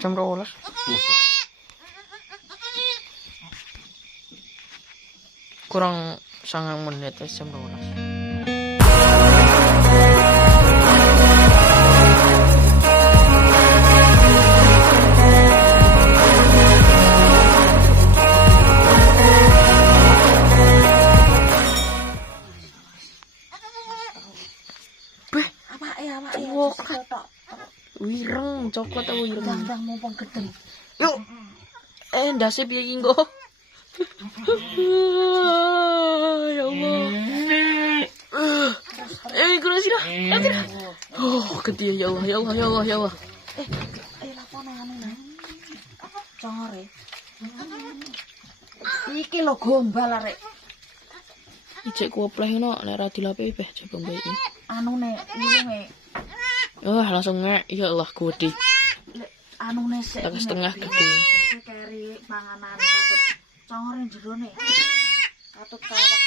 Jam 12. Kurang 9 menit jam 12. Wireng coklat apa wireng? Gampang mumpung gedeng. Yuk. Ndase piye iki engko? Ya Allah. Kurang sira. Oh, gede ya Allah, ya Allah, ya Allah, ya Allah. Lapone anu nang. Congore. Iki lho gombal arek. Ijek kuopleh ngono nek ra dilapi beh coba mbak iki. Anune iwunge. Oh, langsung ngek. Ya Allah, gede. Anune sik setengah gede. Keri panganan katut congore jerone. Katut kawah.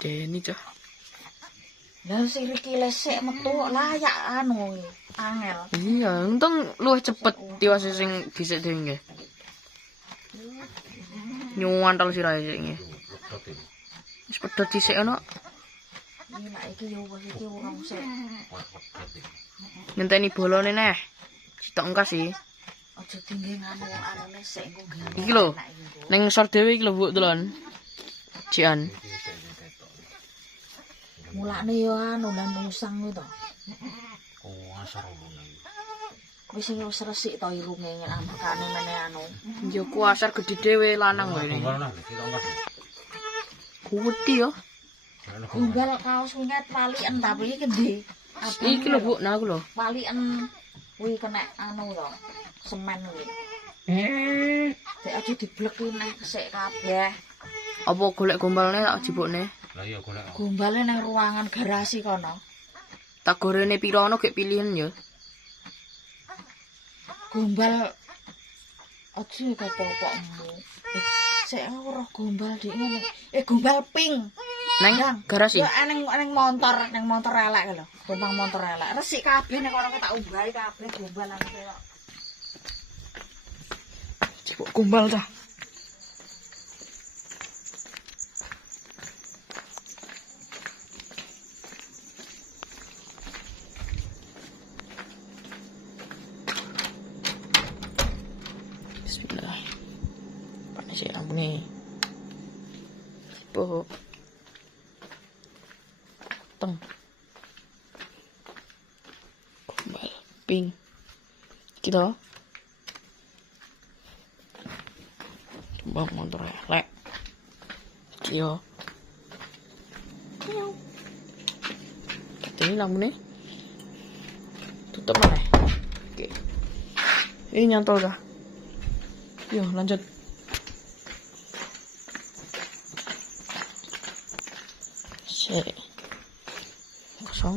Deni cah. Lah siriki lesek metu layak anu angel. Iya, untung luwih cepet tiwase sing dhisik dhewe nggih. Nyuwantel sirahe sik nggih. Wis pedhot dhisik ana. Iki nek iki yo wis iki ora usah. Ngenteni bolone neh. Sitok engkas sih. Aja tinggi anune sik engko gawe. Iki lho. Ning sor dhewe iki lho Bu delon. Jian. Mulane yo anu lan musang to. Oh, asar ngono. Wis sing wis resik to irunge ambekane meneh anu. Yo kuasar gede dhewe lanang lho ini. Gede yo. Gombal kaos winget paliken tapi iki gede. Iki lho Bu, nah aku lho. Paliken kuwi kena anu to. Semen kuwi. Dek aja dibleki nang kesik kabeh. Apa golek gombalne tak jebokne? Lah iya golek. Gombale nang ruangan garasi kono. Tak gorene pira ono gek pilihan yo. Gombal aja ketopokmu. Sik ora gombal dik ngene. Gombal pink. Neng garasi. Ya neng motor elek lho. Tumpang motor elek. Resik kabeh nek kono tak umbahi kabeh gombal nang kene. Jebok gombal ta. Bismillah. Panas ya ampun. Jebok. Teng. Gombal pink. Kita tumbang motor elek. Yo. Ini lampunya tutup mana? Oke. Ini nyantol dah. Yo lanjut. Seri. Kosong.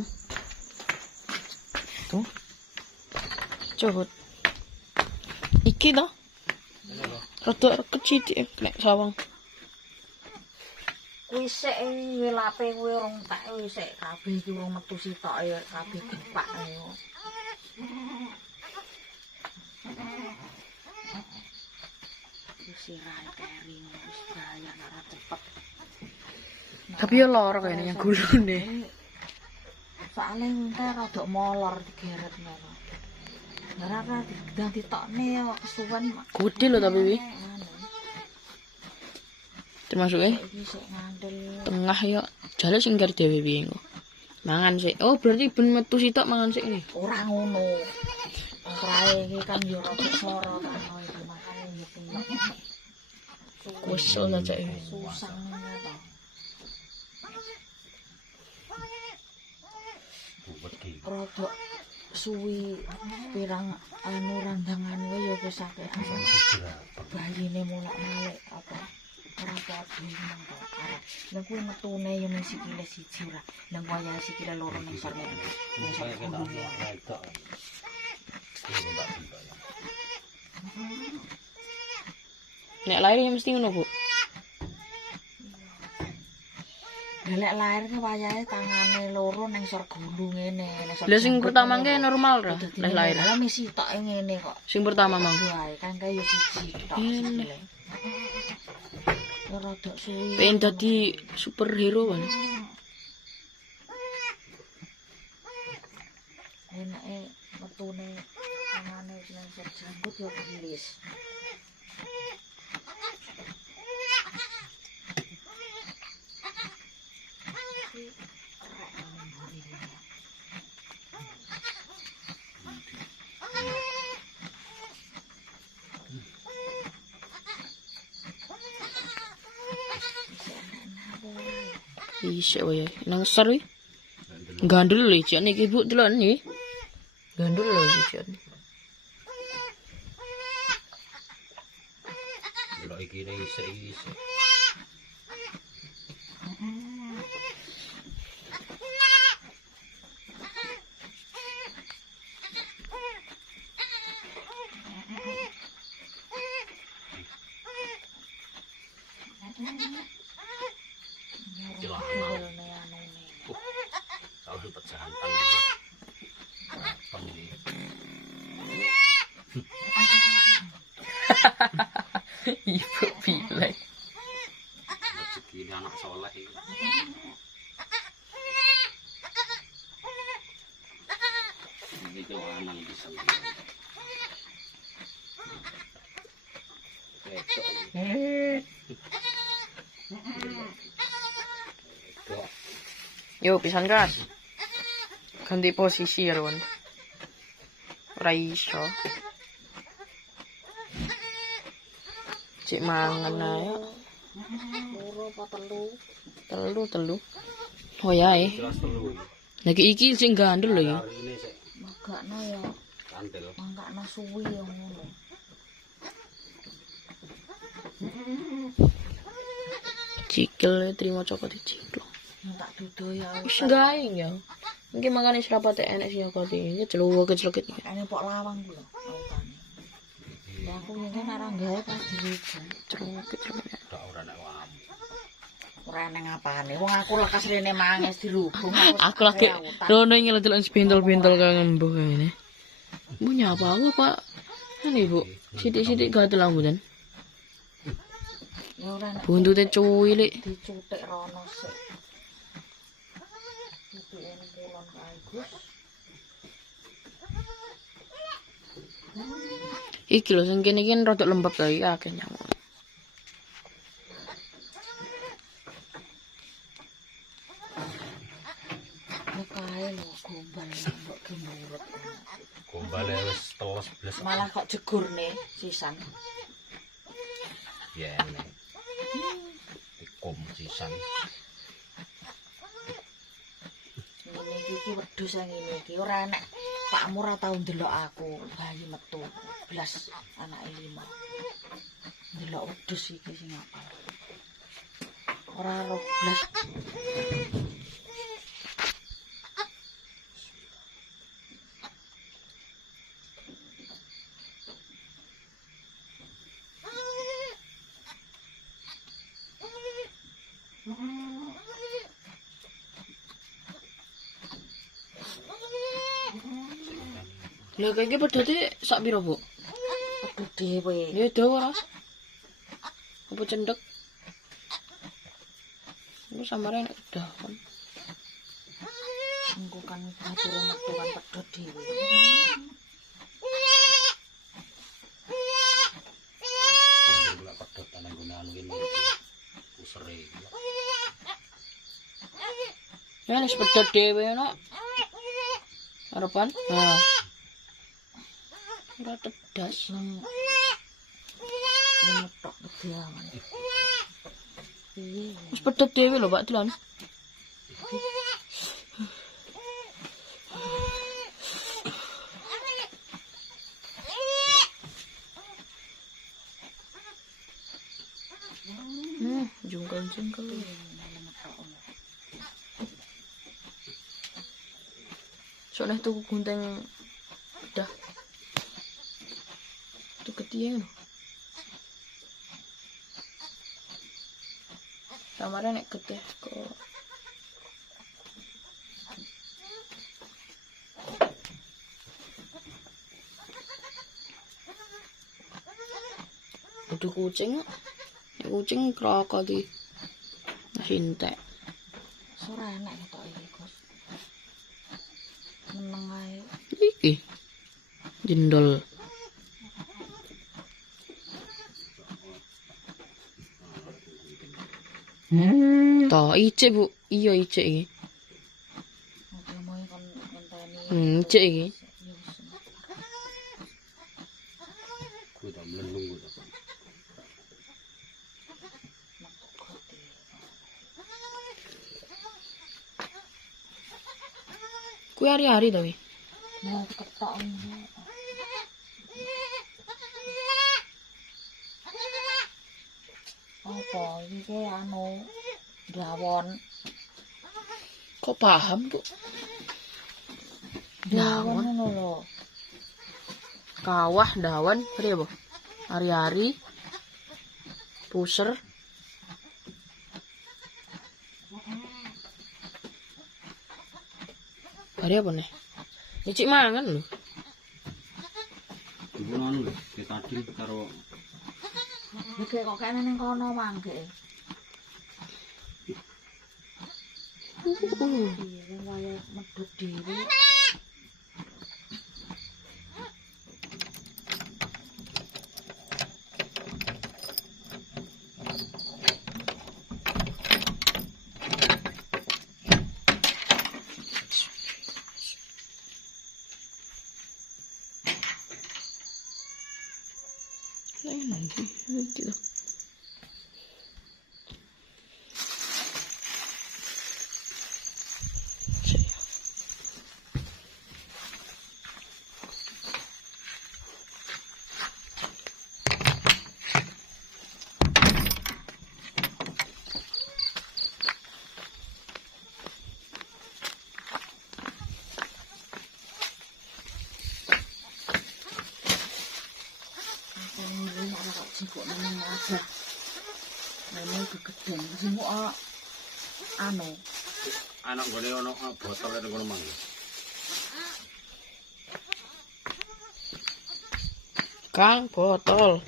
Tuh. Coba. Iki dah. Rada kecil nek sawang. Kuwi sik welape kuwi rong tak wis sik kabeh iki urung metu sitok ya kabeh gepak ya. Wis sirahe kering wis bahaya ora cepet. Tapi ya loro kayaknya yang gulune. Soale engke rada molor digeret ngono. Ora digedang ditokne ya kesuwen. Gede lho tapi wi. Termasuk Iki sik ngandel. tengah ya jale sing gar dhewe piye engko. Mangan sik. Oh, berarti ben metu sitok mangan sik iki. Ora ngono. Krae iki kan yo rada soro kan iki makane yo penak. Kusel aja iki. Susah ngene to. Rada suwi pirang anu randangan wae ya wis akeh asal. Bayine mulak-malik apa ora kabeh nang to. Lah kuwi metune yo ning sikile siji ora. Lah wayah sikile loro ning sore. Ning sore Nek lahir ya mesti ngono, Bu. gelek lahir ki wayahe tangane loro ning sor gulu ngene. Lah sing pertama ki normal ra leh lahir. Lah misi tok ngene kok. Sing pertama mang. Wae kan kaya siji tok. Ini. Ya rada suwi. Pengen dadi superhero kan. Enake metune tangane ning sor janggut ya kehilis. Isik wae nang sor wi. Gandul lho jan iki Bu delok iki. Gandul lho jan. Delok iki isik. Tahu pecahan tangan. Ibu pilek. Rezeki ini anak soleh ini. Ini tuh anak bisa. Yo pisan gas. Ganti posisi ya Ron. Ora iso. Cik mangan ae. Loro apa telu? Telu. Oh ya Jelas telu. Lagi iki sing gandul lho iki. Hari ini sih Magakno ya kantil. mangkakno suwi ya ngono. Cikil terima cokot cikil. Yang tak dudu ya. Wis gawe ya. Iki makane serapate enek sing kok iki celuk-celuk. Ane pok lawang ku lho. Autane. Ya aku nyengke nek ora gawe pas dirujuk. Celuk-celuk. Dak ora nek wam. Ora neng apane. Wong aku lekas rene manges dirubung. Aku lagi rono ngelok-ngelok bentol-bentol kangen mbuh ngene. Bu nyapa aku Pak? Kan Ibu, sithik-sithik gatel ambutan. Ya ora nek Buntute cuwilik. dicutik rono sik. Cutiken kulon kae Gus. Iki lho sing kene iki rada lembab ta iki akeh nyamuk. Nek kae lho gombal mbok gemburut. Gombale wis teles blas. Malah kok jegurne sisan. Ya nek. Ikum sisan. Ngene iki wedhus sing ngene iki ora enek pakmu ora tau ndelok aku bayi metu blas anake 5. Ndelok wedhus iki sing apa. Ora roh blas. Lha kaya iki pedote sak pira, Bu? Aduh dhewe. Ya dawa ora? Apa cendek? Lu samare nek kedahon. Engko kan aturan metu kan pedhot dhewe. Gula pedhot nang gunaan kene. Usere. Ya nek pedhot dhewe no. Harapan? Nah. Ora tedas. Ini tok kediaman. Piye? Wis pedhot dhewe lho, Pak Dilan. Jungkal-jungkal. Soalnya tuku gunting udah tuh ketieng loh. Kamarnya nek getih kok dudu kucing kok. Nek kucing kroko iki. Masih entek. Sore enak ketok iki, Gus. Meneng ae. Iki. Jendol. Toh, icik, Bu. Iya icik iki. Ngomongi kon ngenteni. Icik iki. Ya wis. Gue tak melendung gue tak. Kuwi hari-hari to wi. Mau ketok ini. Apa iki anu dawon. Kok paham, Bu? Dawon ngono lho. Kawah, dawan, hari apa? Hari-hari. Puser. Hari apa nih? Icik mangan lho. Ibu anu lho, tadi karo Iki kok kene ning kono mangke. Iya, waya medhot dhewe. Gitu. Jengkok nang aja. Nene gegeden jengkok anu. anak gue ono botol ada gue mang. Kang, botol.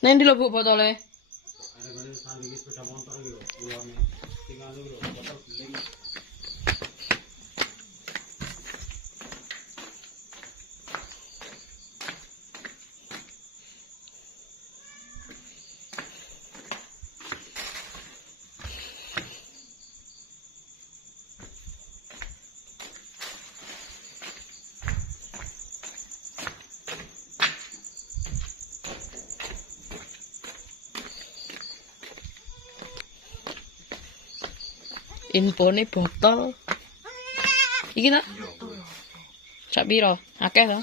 Nanti lo Bu botolnya. Ada gue sanding sepeda motor gitu, ulangnya tinggal dulu botol beling. Infone botol. Iki ta? Iya, gue. Sak piro? Akeh to?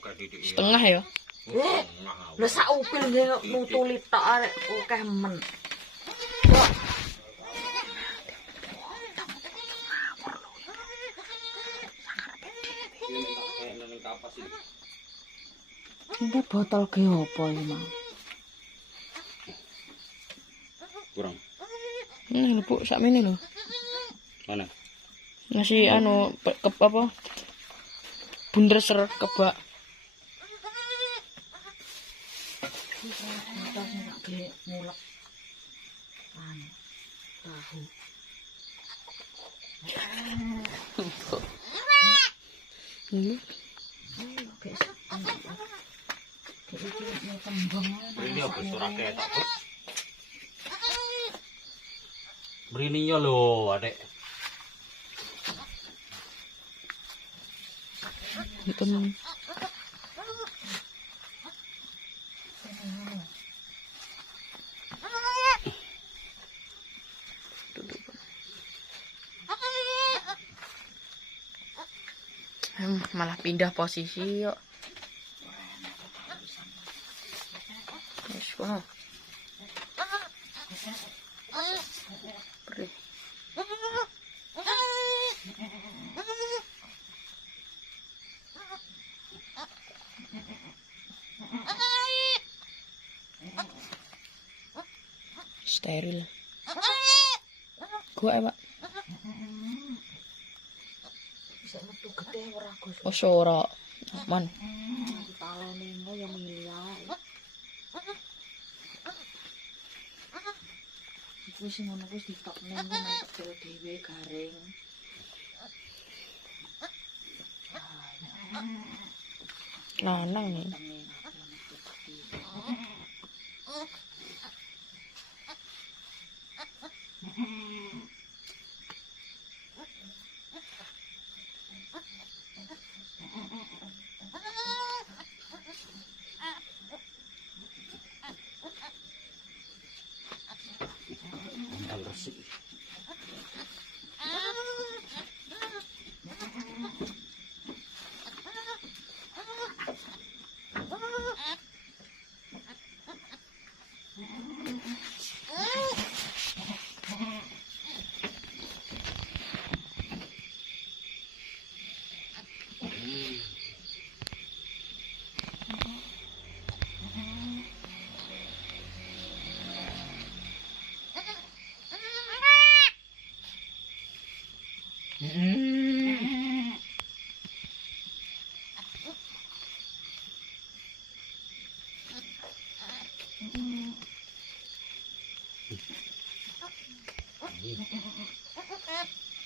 Oke didik. Setengah ya. Lho sak upil nggih nutuli tok arek akeh men. Ini botol ge apa iki, Mang? Kurang. Ini lho Bu, sak mene lho. Mana? Nasi anu apa? Bunder ser kebak. Botol sing gak ge ngulek. Anu. Tahu. Ini Guys, iki tembang. Ini apa surake tak bos? Berininya lo, adek. hitam. Malah pindah posisi yuk. Wis kono. Perih. Steril. Gua Pak. Bisa Watu gede ora Gus. Masa ora aman. Ditaleni engko ya miliar. Iku sing ngono wis ditokne engko nang kecil dhewe garing. Lanang nih.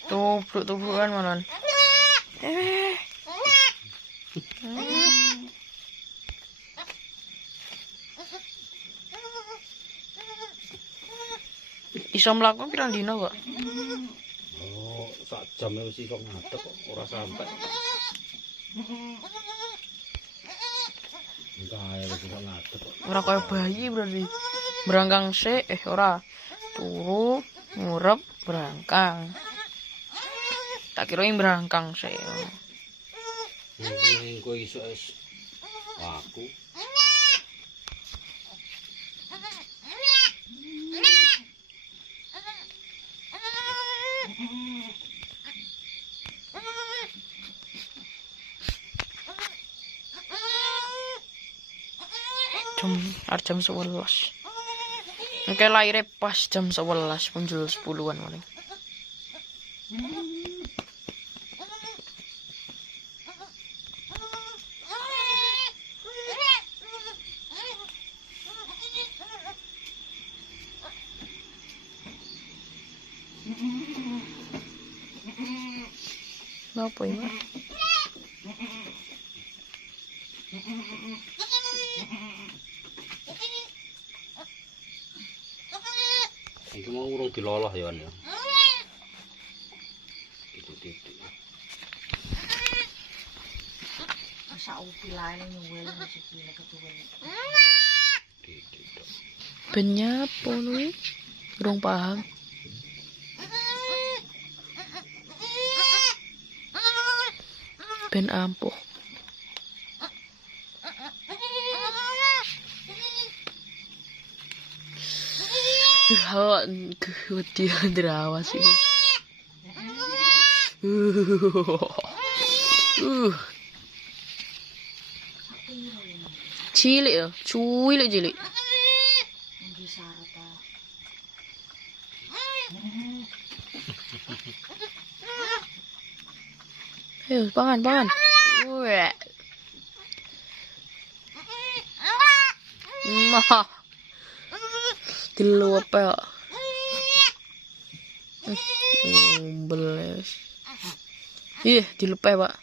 Tubruk-tubrukan malan. Iso mlaku pirang dina kok? Oh, sak jam wis iso ngadeg kok ora sampe. Enggak ae wis iso ngadeg kok. Ora kaya bayi berarti. Berangkang sik ora. Turu, ngurep, berangkang. Tak kira yang berangkang sik. Engko iso es aku. Jam 11. Oke lahirnya pas jam 11 muncul 10-an paling. Apa ini? Iki mau urung diloloh ya kan ya. Titik-titik. Sak upilae nyuwel wis iki ketuwen. Titik. Ben nyapa kuwi? Urung paham. Ben ampuh. Hawa dia derawas ini. Cilik ya, cilik. Nggih sarep ta. Ayo pangan. Weh. Mah. Diluap ya. Beles. Ih, dilupa Pak.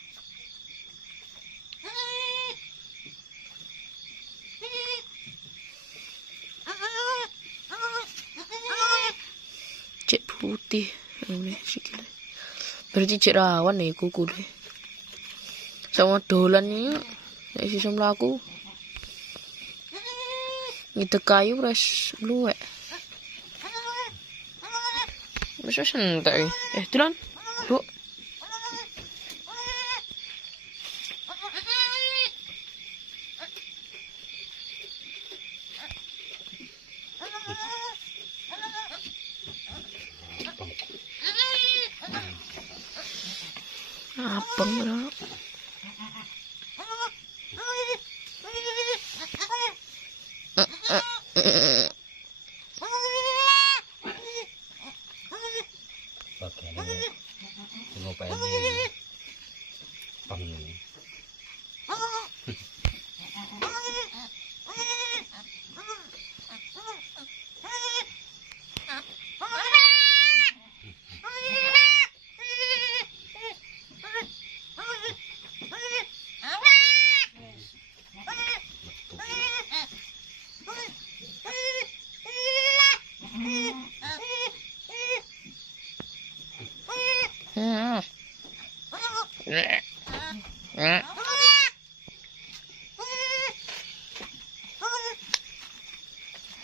Cek putih. Ini sikit. Berarti cek rawan nih kuku deh. Sama dolan ini. Nek sisa mlaku. Ngide kayu wis luwek. Wis entek. Dolan. Bu. Abang bro.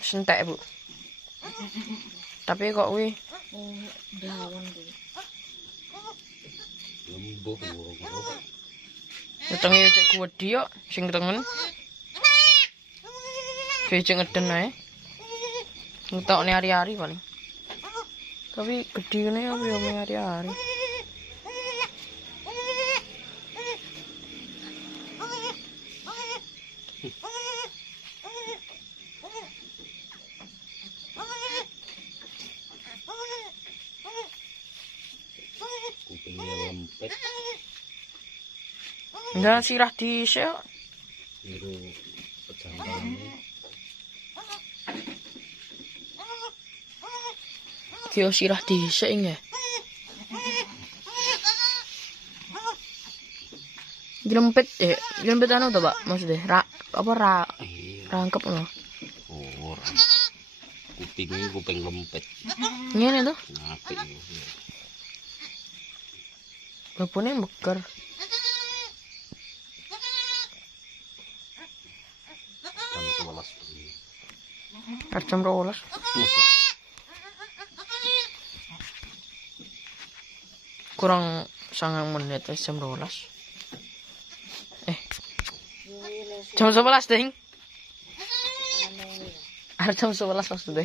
Sentek, Bu. Tapi kok wi Oh, dawan kuwi. Lembuh ngurung-ngurung. wetenge cek gede yo sing tengen. Cek ngeden ae. Ngetokne ari-ari paling. Tapi gede ngene ya yo ari-ari. Kupingnya lempet. Enggak sirah dhisik kok. Niru pejantannya. Ki sirah dhisik nggih. Jrempet jrempet anu to, Pak? Maksudnya rangkep ngono. Oh, kupingnya kuping lempet. Ngene to. Apik iku. Bapune meger. Jam 11 bengi. Jam 12. Masuk. Kurang 9 menit jam 12. Jam 11, Ding. Ada jam 11 maksudnya.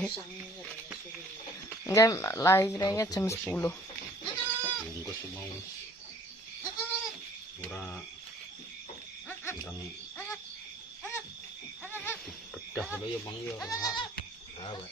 Enggak, lahirnya jam 10. Bungkus mau ora ndang bedah lho ya Bang ya ora.